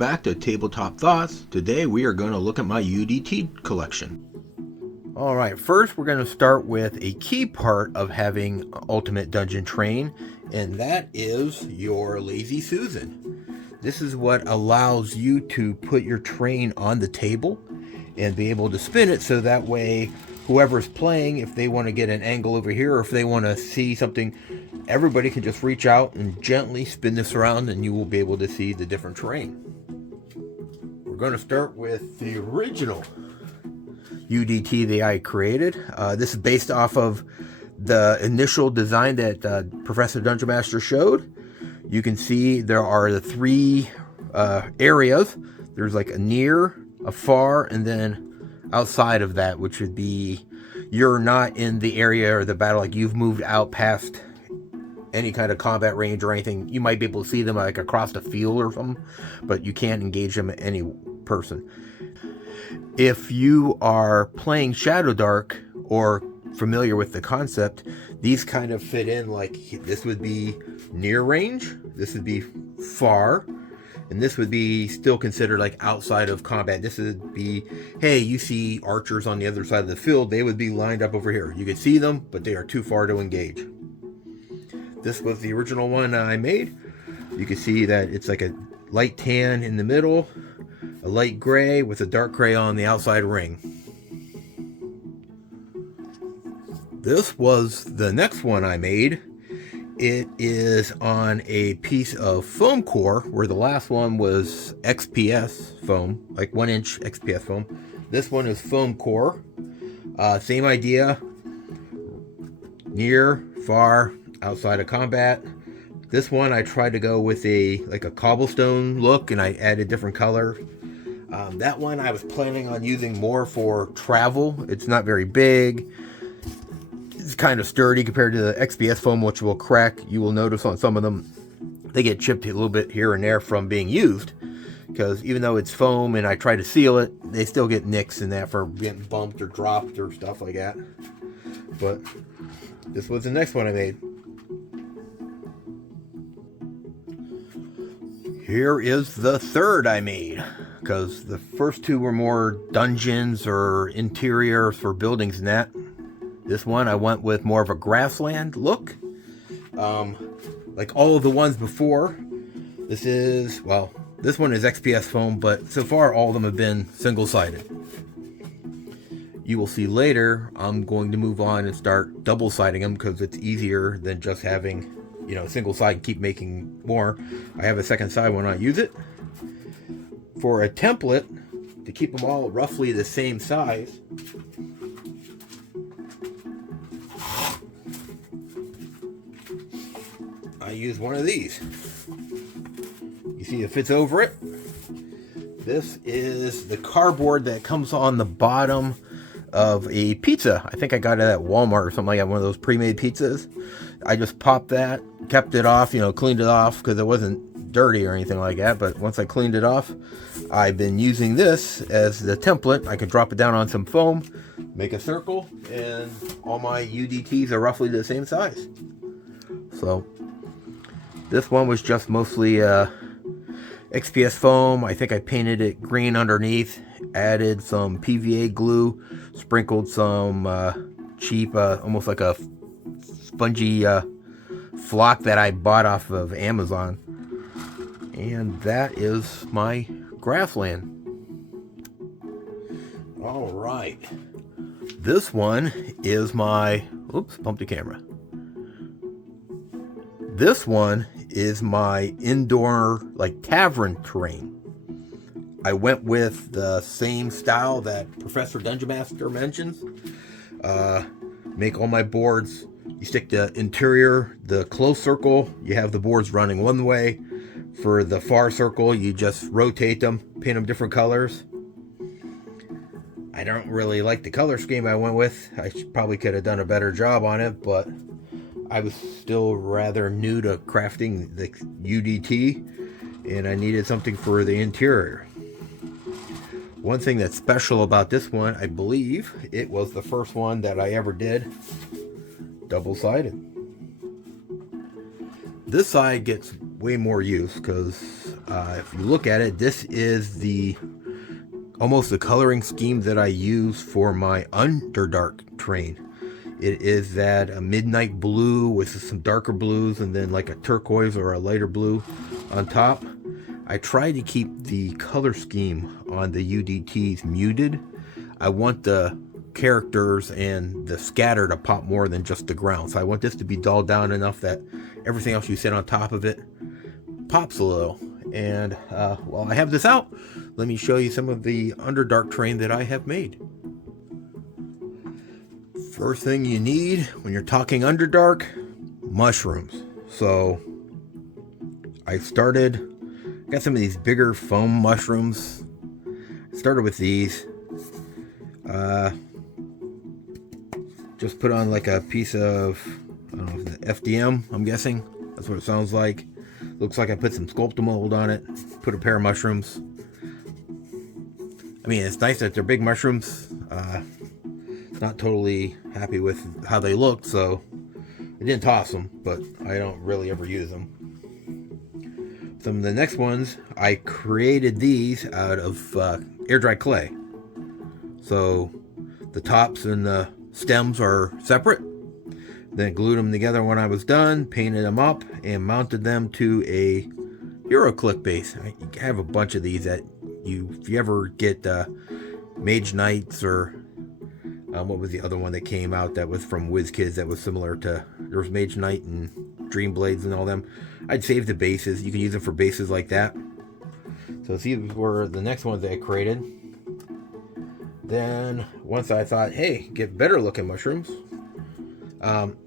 back to Tabletop Thoughts. Today we are going to look at my UDT collection. Alright, first we're going to start with a key part of having Ultimate Dungeon Train, and that is your Lazy Susan. This is what allows you to put your train on the table and be able to spin it, so that way whoever's playing, if they want to get an angle over here or if they want to see something, everybody can just reach out and gently spin this around and you will be able to see the different terrain. We're going to start with the original UDT that I created. This is based off of the initial design that Professor Dungeon Master showed. You can see there are the three areas. There's like a near, a far, and then outside of that, which would be you're not in the area or the battle, like you've moved out past any kind of combat range or anything. You might be able to see them like across the field or something, but you can't engage them at any person. If you are playing Shadowdark or familiar with the concept, these kind of fit in. Like this would be near range, this would be far, and this would be still considered like outside of combat. This would be, hey, you see archers on the other side of the field, they would be lined up over here. You can see them, but they are too far to engage. This was the original one I made. You can see that it's like a light tan in the middle, a light gray with a dark gray on the outside ring. This was the next one I made. It is on a piece of foam core, where the last one was XPS foam, like 1-inch XPS foam. This one is foam core. Same idea. Near, far, outside of combat. This one I tried to go with a cobblestone look, and I added different color. That one I was planning on using more for travel. It's not very big. It's kind of sturdy compared to the XPS foam, which will crack. You will notice on some of them, they get chipped a little bit here and there from being used. Because even though it's foam and I try to seal it, they still get nicks in that for getting bumped or dropped or stuff like that. But this was the next one I made. Here is the third I made, because the first two were more dungeons or interior for buildings and that. This one I went with more of a grassland look. Like all of the ones before. This one is XPS foam, but so far all of them have been single-sided. You will see later I'm going to move on and start double-siding them, because it's easier than just having, single side and keep making more. I have a second side when I use it. For a template, to keep them all roughly the same size, I use one of these. You see it fits over it. This is the cardboard that comes on the bottom of a pizza. I think I got it at Walmart or something like that, one of those pre-made pizzas. I just popped that, kept it off, cleaned it off because it wasn't dirty or anything like that. But once I cleaned it off, I've been using this as the template. I can drop it down on some foam, make a circle, and all my UDTs are roughly the same size. So this one was just mostly XPS foam. I think I painted it green underneath, added some PVA glue, sprinkled some cheap, almost like a spongy flock that I bought off of Amazon. And that is my grassland. All right. This one is my, oops, bumped the camera. This one is my indoor, tavern terrain. I went with the same style that Professor Dungeon Master mentions. Make all my boards. You stick the interior, the closed circle, you have the boards running one way. For the far circle, you just rotate them, paint them different colors. I don't really like the color scheme I went with. I probably could have done a better job on it, but I was still rather new to crafting the UDT, and I needed something for the interior. One thing that's special about this one, I believe it was the first one that I ever did double-sided. This side gets way more use because If you look at it, this is almost the coloring scheme that I use for my Underdark terrain. It is that midnight blue with some darker blues and then like a turquoise or a lighter blue on top. I try to keep the color scheme on the UDTs muted. I want the characters and the scatter to pop more than just the ground. So I want this to be dulled down enough that everything else you set on top of it pops a little. And while I have this out, let me show you some of the Underdark terrain that I have made. First thing you need when you're talking Underdark, mushrooms. So I got some of these bigger foam mushrooms. I started with these. Just put on like a piece of, I don't know, FDM, I'm guessing. That's what it sounds like. Looks like I put some sculptor mold on it. Put a pair of mushrooms. I mean, it's nice that they're big mushrooms. Not totally happy with how they look, so I didn't toss them, but I don't really ever use them. Some of the next ones, I created these out of air-dried clay. So the tops and the stems are separate. Then glued them together when I was done, painted them up, and mounted them to a HeroClix base. I have a bunch of these that if you ever get Mage Knights or what was the other one that came out that was from WizKids that was similar to, there was Mage Knight and Dream Blades and all them. I'd save the bases. You can use them for bases like that. So these were the next ones that I created. Then once I thought, hey, get better looking mushrooms.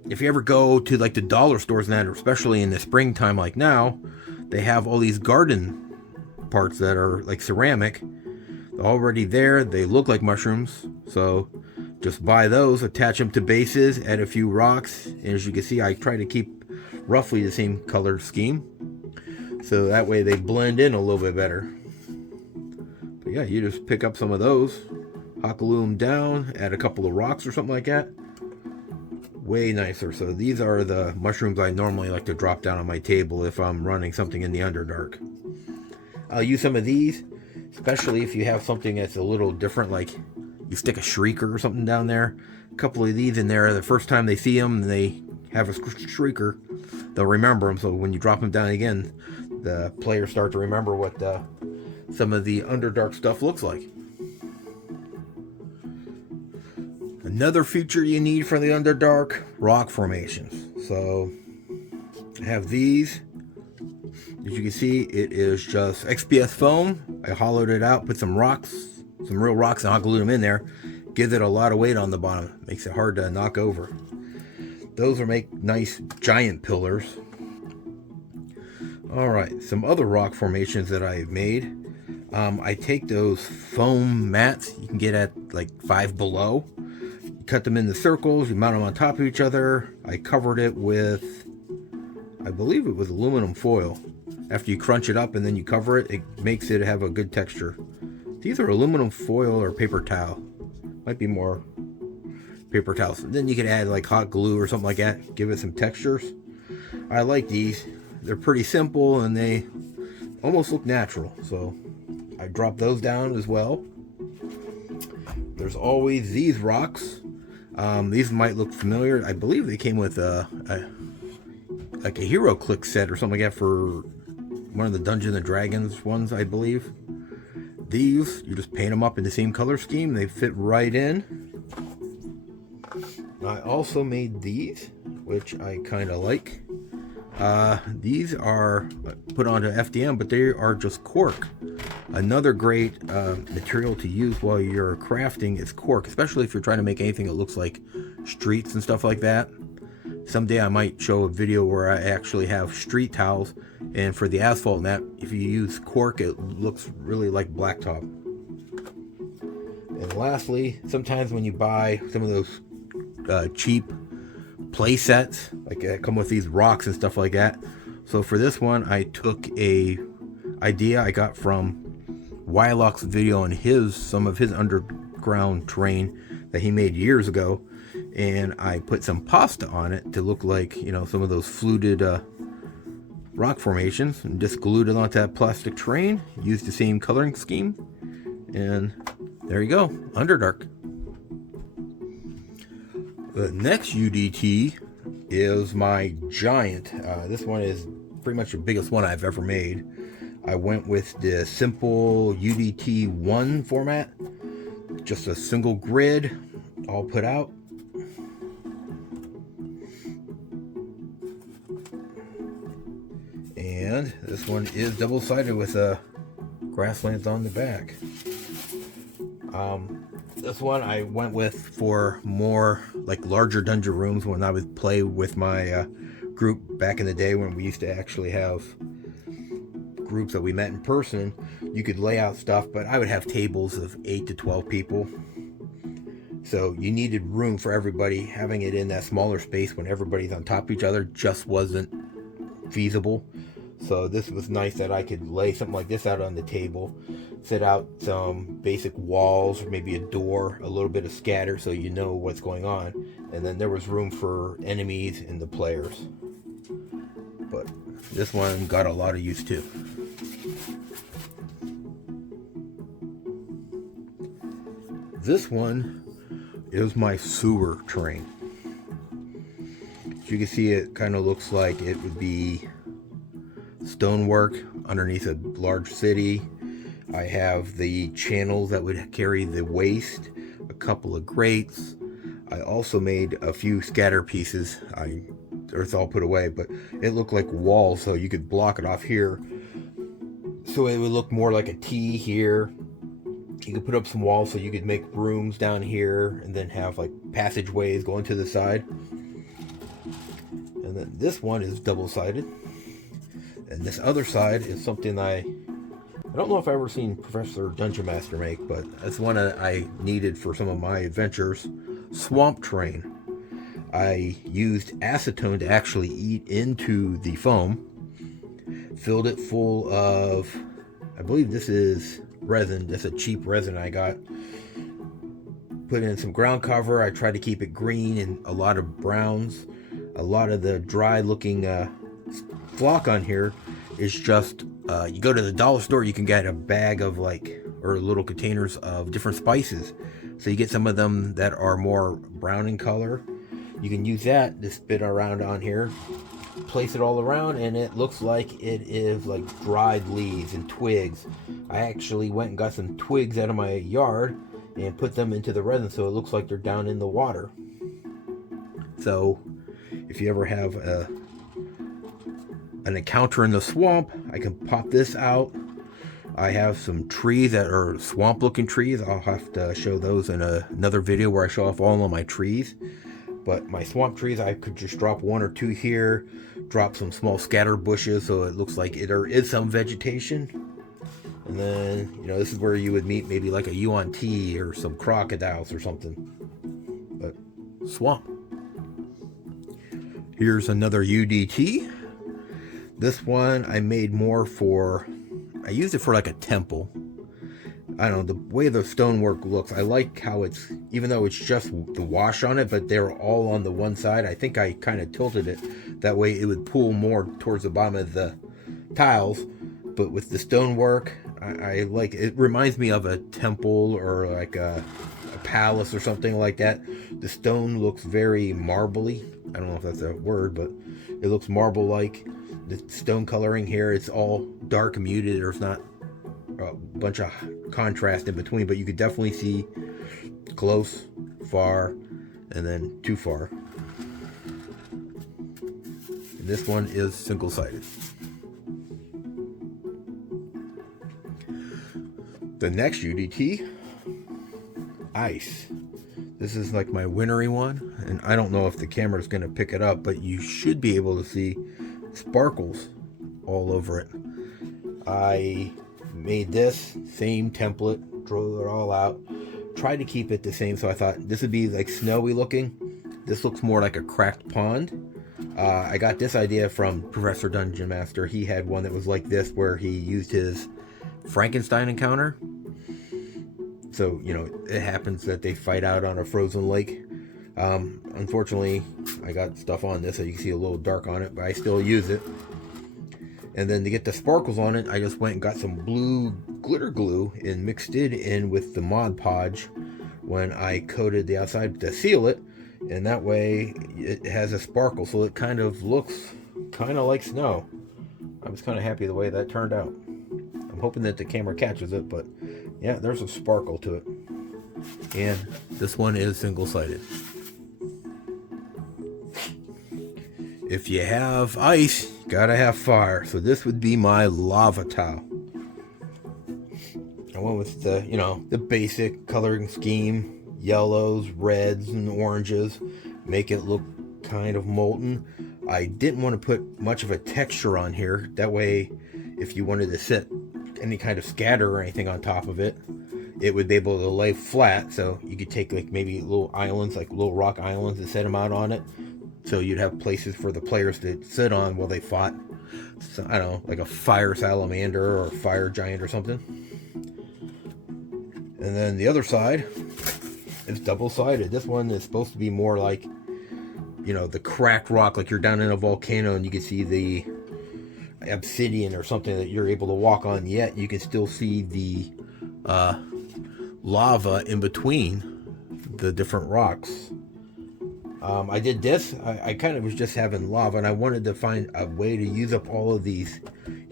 If you ever go to like the dollar stores and that, especially in the springtime like now, they have all these garden parts that are like ceramic. They're already there. They look like mushrooms. So just buy those, attach them to bases, add a few rocks. And as you can see, I try to keep roughly the same color scheme. So that way they blend in a little bit better. But yeah, you just pick up some of those, hot glue them down, add a couple of rocks or something like that. Way nicer. So these are the mushrooms I normally like to drop down on my table if I'm running something in the Underdark. I'll use some of these, especially if you have something that's a little different, like you stick a shrieker or something down there. A couple of these in there, the first time they see them, they have a shrieker, they'll remember them. So when you drop them down again, the players start to remember what some of the Underdark stuff looks like. Another feature you need for the Underdark, rock formations. So I have these. As you can see, it is just XPS foam. I hollowed it out, put some rocks, some real rocks, and hot glued them in there. Gives it a lot of weight on the bottom. Makes it hard to knock over. Those will make nice giant pillars. Alright, some other rock formations that I've made. I take those foam mats you can get at like Five Below. You cut them into circles, you mount them on top of each other. I covered it with, I believe it was aluminum foil. After you crunch it up and then you cover it, it makes it have a good texture. These are aluminum foil or paper towel. Might be more paper towels. And then you can add like hot glue or something like that. Give it some textures. I like these. They're pretty simple and they almost look natural. So I dropped those down as well. There's always these rocks. These might look familiar. I believe they came with like a HeroClix set or something like that for one of the Dungeons and Dragons ones, I believe. These, you just paint them up in the same color scheme. They fit right in. I also made these, which I kind of like. These are put onto FDM, but they are just cork. Another great material to use while you're crafting is cork, especially if you're trying to make anything that looks like streets and stuff like that. Someday I might show a video where I actually have street tiles, and for the asphalt map, if you use cork, it looks really like blacktop. And lastly, sometimes when you buy some of those cheap play sets, like come with these rocks and stuff like that. So for this one, I took a idea I got from Wylock's video and some of his underground terrain that he made years ago, and I put some pasta on it to look like, you know, some of those fluted rock formations and just glued it onto that plastic terrain. Used the same coloring scheme, and there you go, Underdark. The next UDT is my giant. This one is pretty much the biggest one I've ever made. I went with the simple UDT 1 format, just a single grid, all put out. And this one is double-sided with grasslands on the back. This one I went with for more like larger dungeon rooms when I would play with my group back in the day when we used to actually have groups that we met in person. You could lay out stuff, but I would have tables of 8 to 12 people. So you needed room for everybody. Having it in that smaller space when everybody's on top of each other just wasn't feasible. So this was nice that I could lay something like this out on the table, set out some basic walls, or maybe a door, a little bit of scatter so you know what's going on. And then there was room for enemies and the players. But this one got a lot of use too. This one is my sewer terrain. As you can see, it kind of looks like it would be stonework underneath a large city. I have the channels that would carry the waste, a couple of grates. I also made a few scatter pieces. It's all put away, but it looked like walls, so you could block it off here. So it would look more like a T here. You could put up some walls so you could make rooms down here and then have like passageways going to the side. And then this one is double-sided. And this other side is something I don't know if I've ever seen Professor Dungeon Master make, but that's one I needed for some of my adventures. Swamp terrain. I used acetone to actually eat into the foam. Filled it full of, I believe this is resin, just a cheap resin I got. Put in some ground cover. I tried to keep it green and a lot of browns. A lot of the dry looking flock on here is just you go to the dollar store, you can get a bag of or little containers of different spices. So you get some of them that are more brown in color. You can use that to spit around on here, place it all around, and it looks like it is like dried leaves and twigs. I actually went and got some twigs out of my yard and put them into the resin so it looks like they're down in the water. So if you ever have an encounter in the swamp, I can pop this out. I have some trees that are swamp looking trees. I'll have to show those in another video where I show off all of my trees. But my swamp trees, I could just drop 1 or 2 here, drop some small scatter bushes so it looks like there is some vegetation. And then, this is where you would meet maybe like a UDT or some crocodiles or something. But swamp. Here's another UDT. This one I made more for, I used it for like a temple. I don't know, the way the stonework looks, I like how it's, even though it's just the wash on it, but they're all on the one side. I think I kind of tilted it that way it would pull more towards the bottom of the tiles. But with the stonework, I like, it reminds me of a temple or like a palace or something like that. The stone looks very marbly. I don't know if that's a word, but it looks marble-like. The stone coloring here, it's all dark muted. There's not a bunch of contrast in between, but you could definitely see close, far, and then too far. And this one is single-sided. The next UDT, ice. This is like my wintry one, and I don't know if the camera is going to pick it up, but you should be able to see sparkles all over it. I made this same template, drew it all out, tried to keep it the same, so I thought this would be like snowy looking. This looks more like a cracked pond. I got this idea from Professor Dungeon Master. He had one that was like this where he used his Frankenstein encounter. So, it happens that they fight out on a frozen lake. Unfortunately, I got stuff on this so you can see a little dark on it, but I still use it. And then to get the sparkles on it, I just went and got some blue glitter glue and mixed it in with the Mod Podge when I coated the outside to seal it. And that way it has a sparkle, so it kind of looks kind of like snow. I was kind of happy the way that turned out. I'm hoping that the camera catches it, but yeah, there's a sparkle to it. And this one is single-sided. If you have ice, you gotta have fire. So this would be my lava tile. I went with the, the basic coloring scheme. Yellows, reds, and oranges. Make it look kind of molten. I didn't want to put much of a texture on here. That way, if you wanted to set any kind of scatter or anything on top of it, it would be able to lay flat. So you could take like maybe little islands, like little rock islands, and set them out on it. So you'd have places for the players to sit on while they fought. So, I don't know, like a fire salamander or a fire giant or something. And then the other side is double-sided. This one is supposed to be more like, the cracked rock, like you're down in a volcano and you can see the obsidian or something that you're able to walk on, yet you can still see the lava in between the different rocks. I did this. I kind of was just having lava, and I wanted to find a way to use up all of these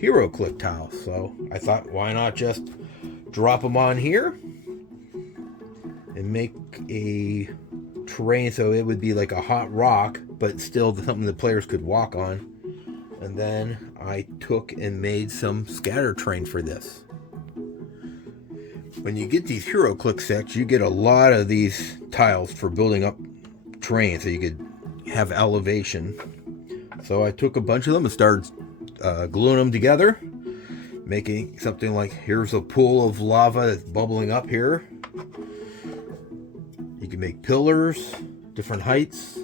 HeroClix tiles. So I thought, why not just drop them on here and make a terrain so it would be like a hot rock, but still something the players could walk on. And then I took and made some scatter terrain for this. When you get these HeroClix sets, you get a lot of these tiles for building up terrain so you could have elevation. So I took a bunch of them and started gluing them together, making something like, here's a pool of lava that's bubbling up here. You can make pillars, different heights.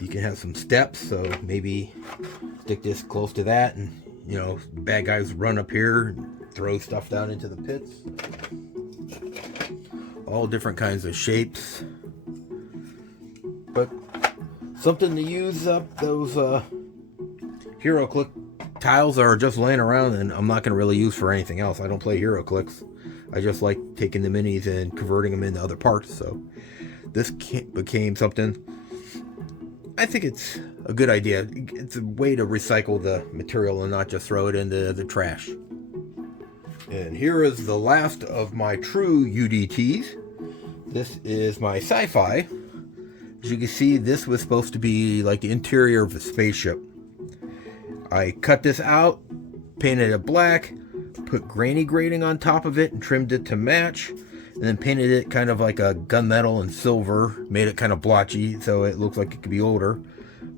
You can have some steps, so maybe stick this close to that, and bad guys run up here and throw stuff down into the pits. All different kinds of shapes. But something to use up those HeroClix tiles that are just laying around, and I'm not going to really use for anything else. I don't play HeroClix. I just like taking the minis and converting them into other parts. So this became something. I think it's a good idea. It's a way to recycle the material and not just throw it into the trash. And here is the last of my true UDTs. This is my Sci-fi. As you can see, this was supposed to be like the interior of a spaceship. I cut this out, painted it black, put grainy grating on top of it and trimmed it to match, and then painted it kind of like a gunmetal and silver, made it kind of blotchy so it looks like it could be older.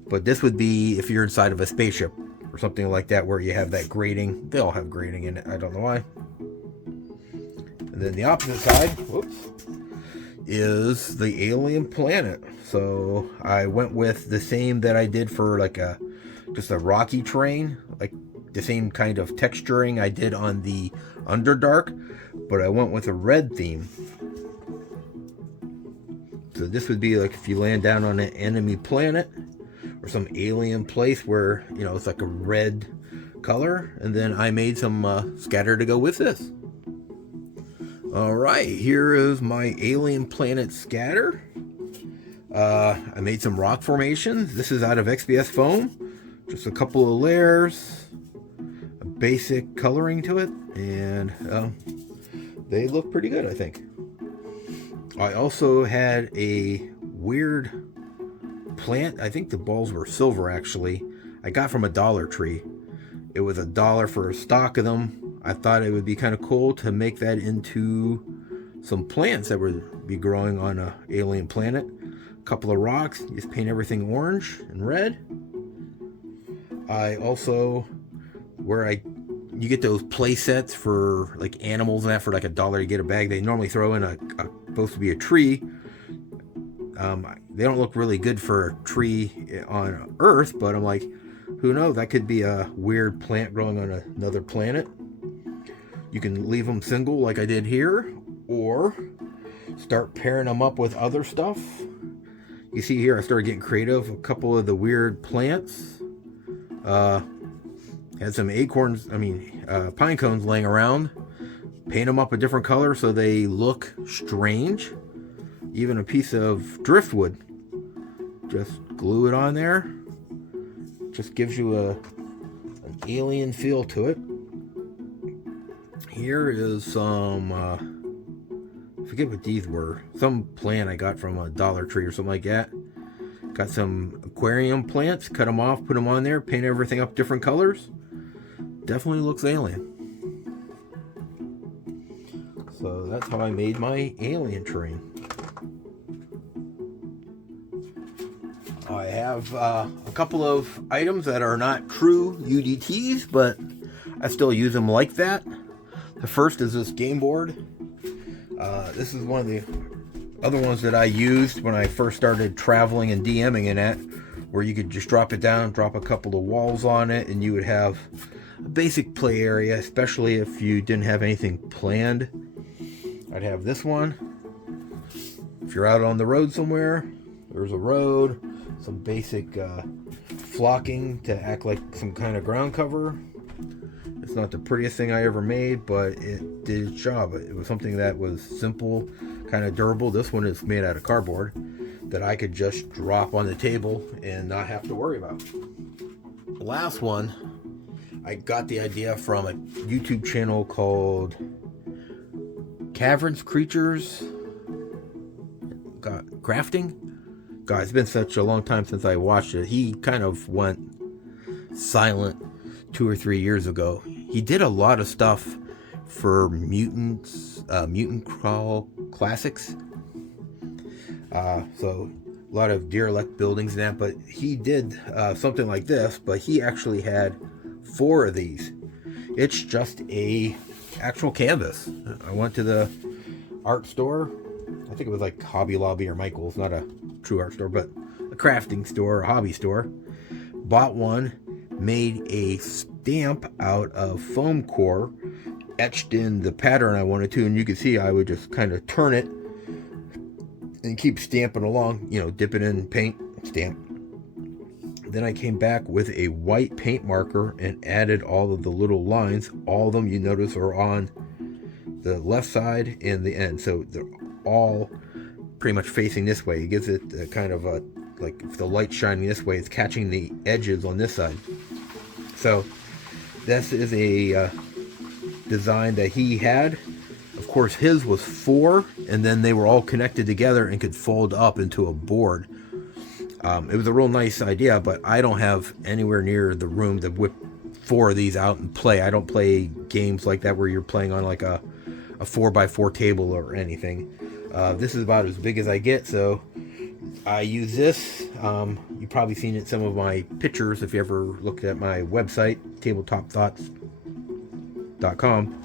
But this would be if you're inside of a spaceship or something like that where you have that grating. They all have grating in it, I don't know why. And then the opposite side, whoops, is the alien planet. So I went with the same that I did for like just a rocky terrain, like the same kind of texturing I did on the Underdark, but I went with a red theme. So this would be like if you land down on an enemy planet or some alien place where, it's like a red color, and then I made some scatter to go with this. Alright, here is my alien planet scatter. I made some rock formations. This is out of XPS foam. Just a couple of layers, a basic coloring to it, and they look pretty good, I think. I also had a weird plant. I think the balls were silver, actually. I got from a Dollar Tree. It was $1 for a stock of them. I thought it would be kind of cool to make that into some plants that would be growing on an alien planet. A couple of rocks. Just paint everything orange and red. I also, you get those play sets for like animals and that for like $1, you get a bag. They normally throw in supposed to be a tree. They don't look really good for a tree on Earth, but I'm like, who knows? That could be a weird plant growing on another planet. You can leave them single like I did here, or start pairing them up with other stuff. You see here, I started getting creative. A couple of the weird plants. Had some acorns, pine cones laying around. Paint them up a different color so they look strange. Even a piece of driftwood. Just glue it on there. Just gives you an alien feel to it. Here is some, I forget what these were. Some plant I got from a Dollar Tree or something like that. Got some aquarium plants, cut them off, put them on there, paint everything up different colors. Definitely looks alien. So that's how I made my alien terrain. I have a couple of items that are not true UDTs, but I still use them like that. The first is this game board. This is one of the other ones that I used when I first started traveling and DMing in it, where you could just drop it down, drop a couple of walls on it, and you would have a basic play area, especially if you didn't have anything planned. I'd have this one. If you're out on the road somewhere, there's a road, some basic flocking to act like some kind of ground cover. It's not the prettiest thing I ever made, but it did its job. It was something that was simple, kind of durable. This one is made out of cardboard that I could just drop on the table and not have to worry about. The last one, I got the idea from a YouTube channel called Caverns Creatures. Crafting. God, it's been such a long time since I watched it. He kind of went silent 2 or 3 years ago. He did a lot of stuff for Mutant Crawl Classics. So a lot of derelict buildings and that, but he did something like this, but he actually had 4 of these. It's just a actual canvas. I went to the art store. I think it was like Hobby Lobby or Michael's, not a true art store, but a crafting store, a hobby store. Bought one, made a stamp out of foam core, etched in the pattern I wanted to, and you can see I would just kind of turn it and keep stamping along, dip it in paint, stamp. Then I came back with a white paint marker and added all of the little lines. All of them, you notice, are on the left side and the end, so they're all pretty much facing this way. It gives it a kind of a, like if the light's shining this way, it's catching the edges on this side. So this is a design that he had. Of course, his was 4, and then they were all connected together and could fold up into a board. It was a real nice idea, but I don't have anywhere near the room to whip 4 of these out and play. I don't play games like that where you're playing on like a 4x4 table or anything. This is about as big as I get, so I use this. You've probably seen it in some of my pictures if you ever looked at my website, tabletopthoughts.com.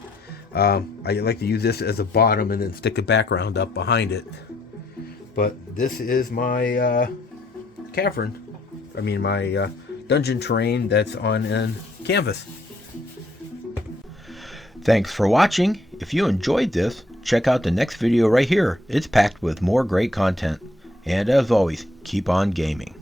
I like to use this as a bottom and then stick a background up behind it. But this is my my dungeon terrain that's on a canvas. Thanks for watching. If you enjoyed this, check out the next video right here. It's packed with more great content. And as always, keep on gaming.